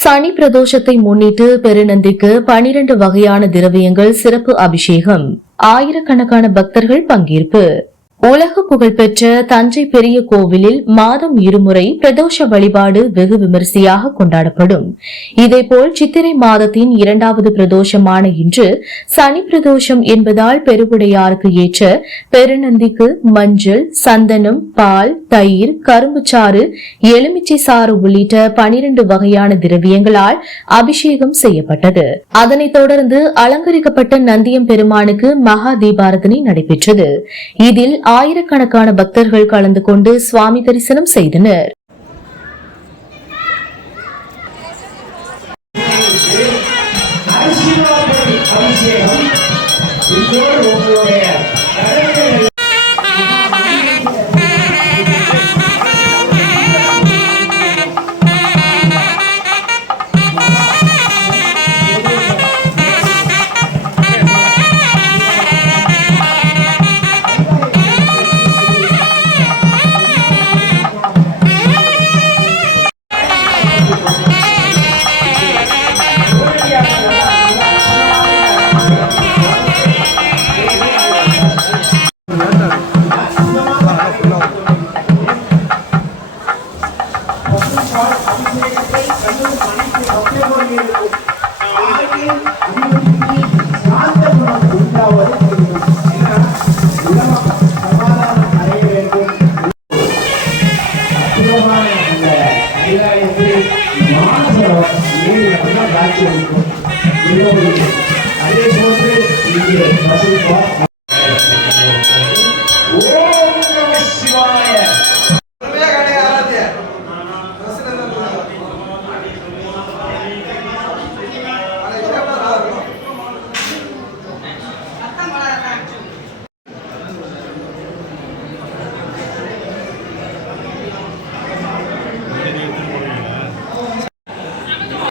சனி பிரதோஷத்தை முன்னிட்டு பெருநந்திக்கு 12 வகையான திரவியங்கள் சிறப்பு அபிஷேகம். ஆயிரக்கணக்கான பக்தர்கள் பங்கேற்பு. உலக புகழ்பெற்ற தஞ்சை பெரிய கோவிலில் மாதம் இருமுறை பிரதோஷ வழிபாடு வெகு விமரிசையாக கொண்டாடப்படும். இதேபோல் சித்திரை மாதத்தின் 2வது பிரதோஷமான இன்று சனி பிரதோஷம் என்பதால் பெருவுடையாருக்கு ஏற்ற பெருநந்திக்கு மஞ்சள், சந்தனம், பால், தயிர், கரும்புச்சாறு, எலுமிச்சை சாறு உள்ளிட்ட 12 வகையான திரவியங்களால் அபிஷேகம் செய்யப்பட்டது. அதனைத் தொடர்ந்து அலங்கரிக்கப்பட்ட நந்தியம் பெருமானுக்கு மகா தீபாரதனை நடைபெற்றது. இதில் ஆயிரக்கணக்கான பக்தர்கள் கலந்து கொண்டு சுவாமி தரிசனம் செய்தனர். அதே போன்று இங்கே